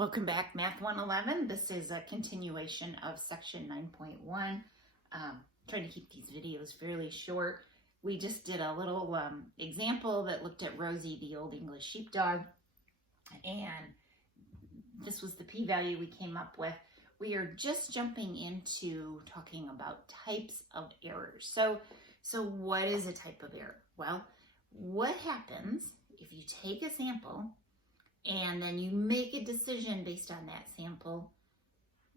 Welcome back, Math 111. This is a continuation of section 9.1. Trying to keep these videos fairly short. We just did a little example that looked at Rosie, the Old English sheepdog, and this was the p-value we came up with. We are just jumping into talking about types of errors. So what is a type of error? Well, what happens if you take a sample and then you make a decision based on that sample?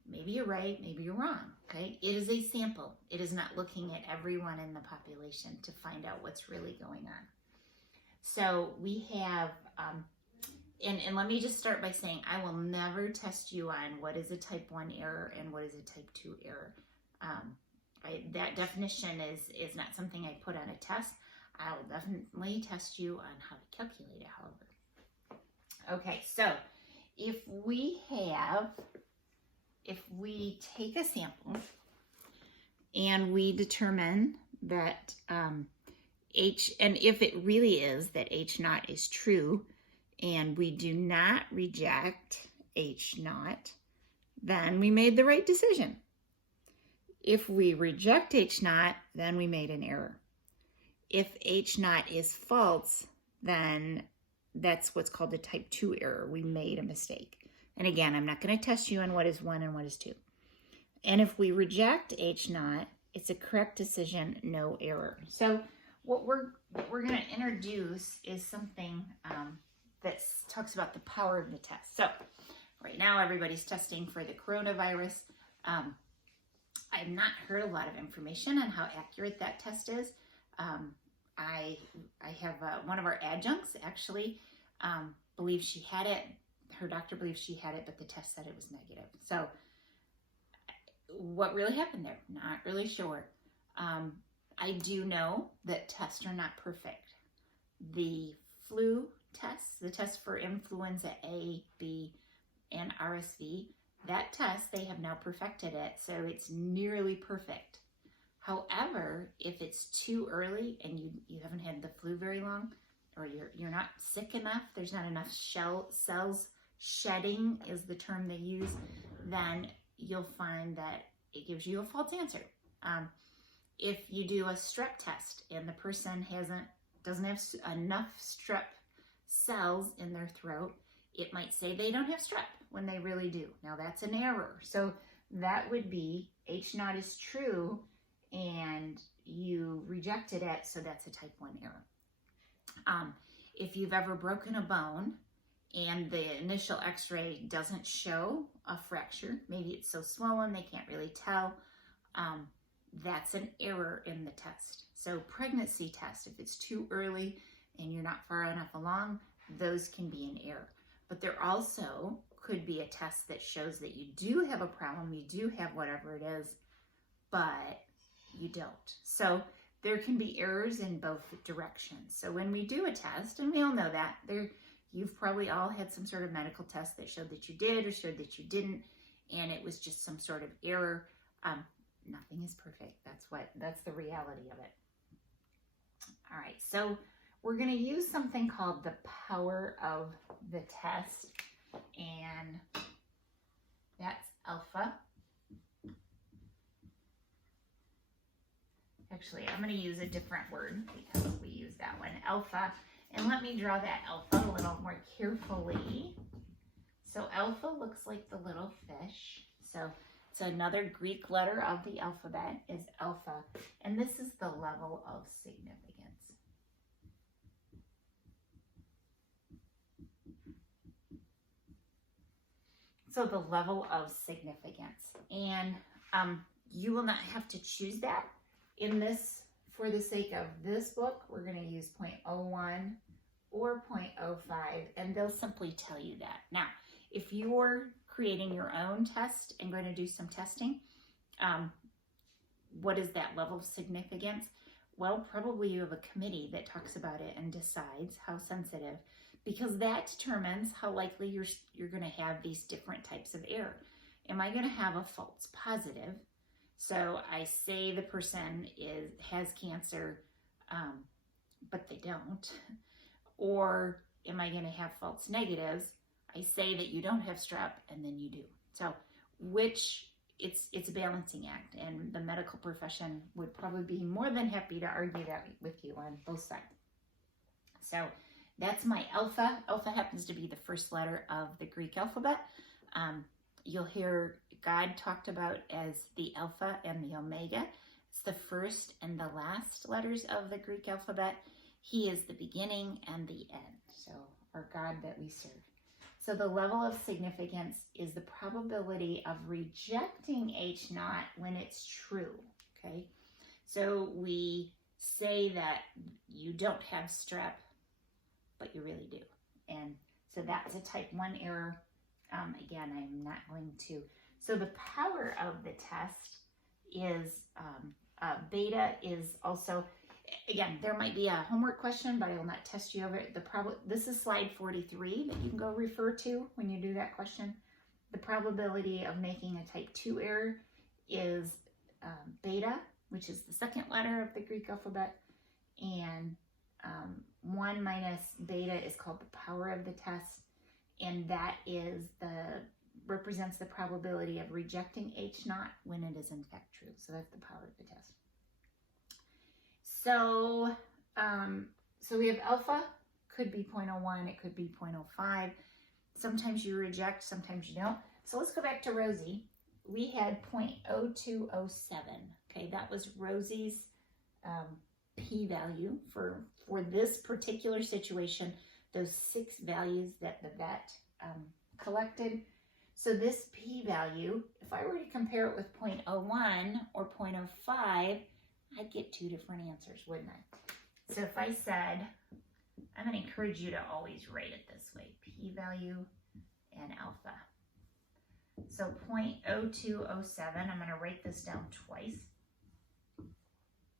Maybe you're right, maybe you're wrong, okay? It is a sample. It is not looking at everyone in the population to find out what's really going on. So we have, and let me just start by saying I will never test you on what is a type 1 error and what is a type 2 error. That definition is not something I put on a test. I will definitely test you on how to calculate it, however. Okay, so if we take a sample and we determine that H, and if it really is that H naught is true, and we do not reject H naught, then we made the right decision. If we reject H naught, then we made an error. If H naught is false, then that's what's called a type 2 error. We made a mistake. And again, I'm not going to test you on what is 1 and what is 2. And if we reject H naught, it's a correct decision, no error. So what we're going to introduce is something that talks about the power of the test. So right now everybody's testing for the coronavirus. I've not heard a lot of information on how accurate that test is. I have one of our adjuncts actually believes she had it. Her doctor believes she had it, but the test said it was negative. So what really happened there? Not really sure. I do know that tests are not perfect. The flu tests, the test for influenza A, B, and RSV, that test, they have now perfected it, so it's nearly perfect. However, if it's too early and you haven't had the flu very long, or you're not sick enough, there's not enough cells shedding is the term they use, then you'll find that it gives you a false answer. If you do a strep test and the person doesn't have enough strep cells in their throat, it might say they don't have strep when they really do. Now that's an error. So that would be H naught is true and you rejected it, so that's a type 1 error. If you've ever broken a bone and the initial x-ray doesn't show a fracture, maybe it's so swollen they can't really tell, that's an error in the test. So pregnancy test, if it's too early and you're not far enough along, those can be an error. But there also could be a test that shows that you do have a problem, you do have whatever it is, but you don't. So there can be errors in both directions. So when we do a test, and we all know that, you've probably all had some sort of medical test that showed that you did or showed that you didn't, and it was just some sort of error. Nothing is perfect. That's the reality of it. All right, so we're going to use something called the power of the test, and that's alpha. Actually, I'm going to use a different word because we use that one, alpha. And let me draw that alpha a little more carefully. So alpha looks like the little fish. So it's another Greek letter of the alphabet is alpha. And this is the level of significance. So the level of significance. And you will not have to choose that. In this, for the sake of this book, we're going to use 0.01 or 0.05, and they'll simply tell you that. Now, if you're creating your own test and going to do some testing, what is that level of significance? Well, probably you have a committee that talks about it and decides how sensitive, because that determines how likely you're going to have these different types of error. Am I going to have a false positive? So I say the person has cancer, but they don't. Or am I going to have false negatives? I say that you don't have strep, and then you do. So it's a balancing act, and the medical profession would probably be more than happy to argue that with you on both sides. So that's my alpha. Alpha happens to be the first letter of the Greek alphabet. You'll hear God talked about as the alpha and the omega. It's the first and the last letters of the Greek alphabet. He is the beginning and the end. So our God that we serve. So the level of significance is the probability of rejecting H naught when it's true, okay? So we say that you don't have strep, but you really do. And so that's a type 1 error. Again, I'm not going to. So the power of the test is, beta is also, again, there might be a homework question, but I will not test you over it. This is slide 43 that you can go refer to when you do that question. The probability of making a type 2 error is beta, which is the second letter of the Greek alphabet, and 1 minus beta is called the power of the test, and that represents the probability of rejecting H naught when it is in fact true. So that's the power of the test. So, so we have alpha, could be 0.01, it could be 0.05. Sometimes you reject, sometimes you don't. So let's go back to Rosie. We had 0.0207, okay? That was Rosie's p-value for this particular situation, those 6 values that the vet collected. So this p-value, if I were to compare it with 0.01 or 0.05, I'd get 2 different answers, wouldn't I? So if I said, I'm going to encourage you to always write it this way, p-value and alpha. So 0.0207, I'm going to write this down twice.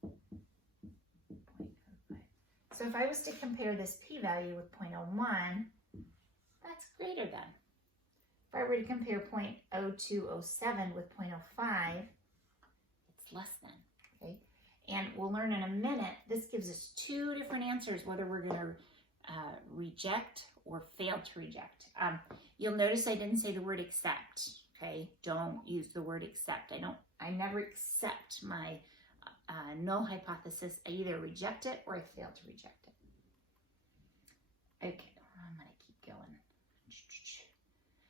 0.05. So if I was to compare this p-value with 0.01, that's greater than. If I were to compare 0.0207 with 0.05, it's less than, okay? And we'll learn in a minute, this gives us 2 different answers, whether we're going to reject or fail to reject. You'll notice I didn't say the word accept, okay? Don't use the word accept. I never accept my null hypothesis. I either reject it or I fail to reject it. Okay, I'm going to keep going.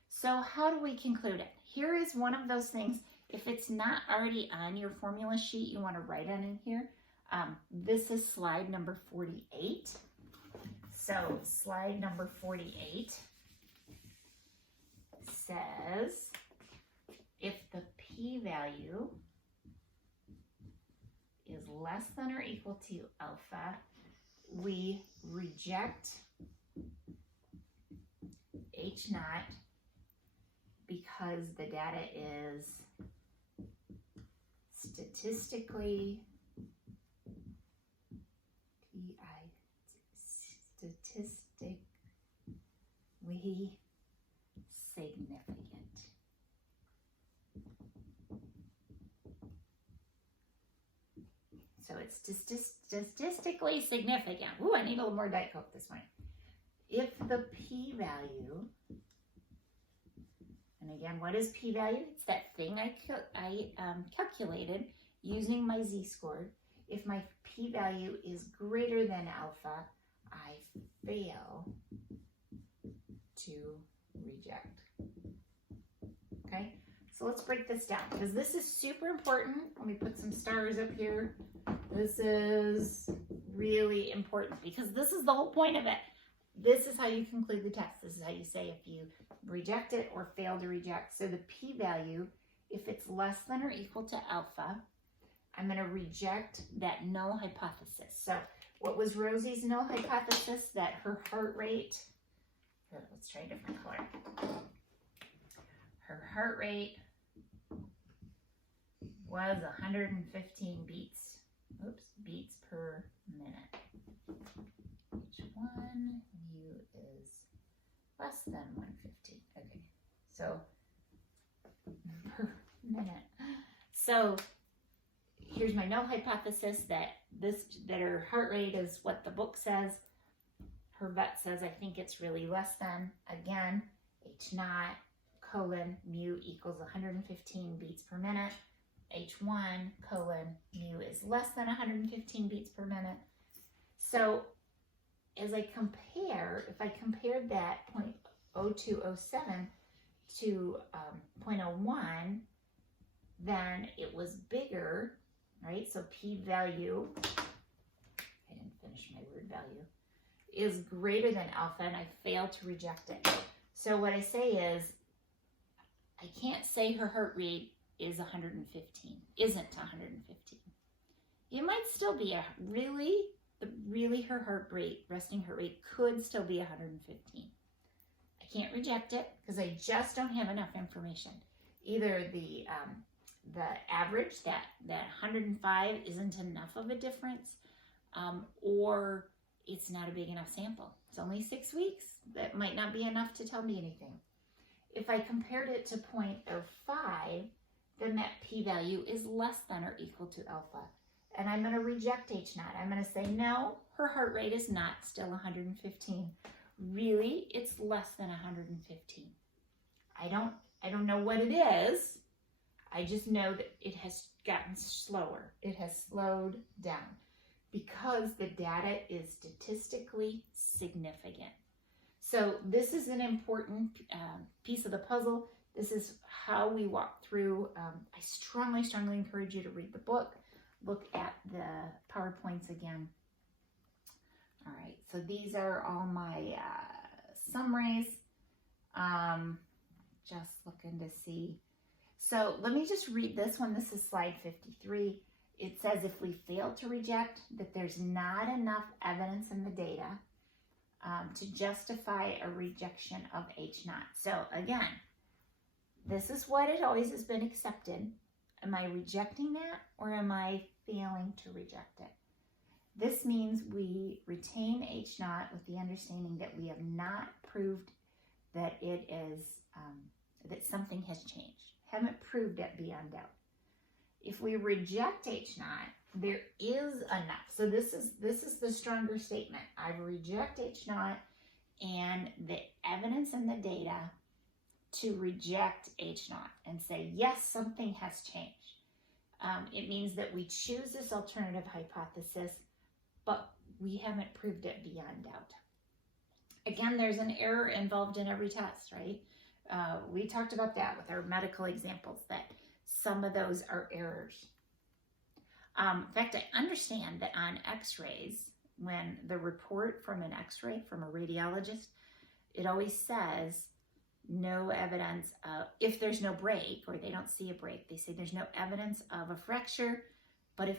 So how do we conclude it? Here is one of those things. If it's not already on your formula sheet, you want to write it in here. This is slide number 48. So slide number 48 says if the p-value is less than or equal to alpha, we reject H naught because the data is statistically significant. So it's statistically significant. Ooh, I need a little more Diet Coke this morning. If the p-value, and again, what is p-value? It's that thing I calculated using my z-score. If my p-value is greater than alpha, I fail to reject. Okay, so let's break this down because this is super important. Let me put some stars up here. This is really important because this is the whole point of it. This is how you conclude the test. This is how you say if you reject it or fail to reject. So the p-value, if it's less than or equal to alpha, I'm going to reject that null hypothesis. So what was Rosie's null hypothesis? That her heart rate, let's try a different color. Her heart rate was 115 beats per minute. H1 U is less than 115. Okay, so per minute. So here's my null hypothesis that her heart rate is what the book says. Her vet says I think it's really less than. Again, H naught colon mu equals 115 beats per minute. H1 colon mu is less than 115 beats per minute. So as I compare, if I compared that 0.0207 to 0.01, then it was bigger, right? So p-value, I didn't finish my word value, is greater than alpha, and I failed to reject it. So what I say is, I can't say her heart rate is 115, isn't 115. It might still be really her heart rate, resting heart rate could still be 115. I can't reject it because I just don't have enough information. Either the average, that 105 isn't enough of a difference, or it's not a big enough sample. It's only 6 weeks. That might not be enough to tell me anything. If I compared it to 0.05, then that p-value is less than or equal to alpha. And I'm going to reject H naught. I'm going to say, no, her heart rate is not still 115. Really, it's less than 115. I don't know what it is. I just know that it has gotten slower. It has slowed down because the data is statistically significant. So this is an important piece of the puzzle. This is how we walk through. I strongly encourage you to read the book. Look at the PowerPoints again. All right, so these are all my summaries. Just looking to see. So let me just read this one. This is slide 53. It says if we fail to reject, that there's not enough evidence in the data to justify a rejection of H naught. So again, this is what it always has been accepted. Am I rejecting that, or am I failing to reject it? This means we retain H naught with the understanding that we have not proved that it is, that something has changed. Haven't proved it beyond doubt. If we reject H naught, there is enough. So this is the stronger statement. I reject H naught and the evidence in the data to reject H naught and say, yes, something has changed. It means that we choose this alternative hypothesis, but we haven't proved it beyond doubt. Again, there's an error involved in every test, right? We talked about that with our medical examples, that some of those are errors. In fact, I understand that on x-rays, when the report from an x-ray from a radiologist, it always says no evidence of, if there's no break or they don't see a break, they say there's no evidence of a fracture, but if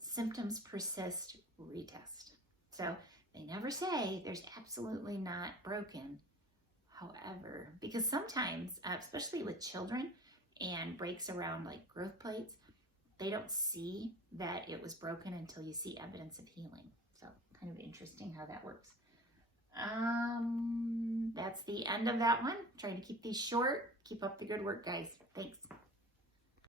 symptoms persist, retest. So they never say there's absolutely not broken. However, because sometimes, especially with children and breaks around like growth plates, they don't see that it was broken until you see evidence of healing. So kind of interesting how that works. That's the end of that one. Trying to keep these short. Keep up the good work, guys. Thanks.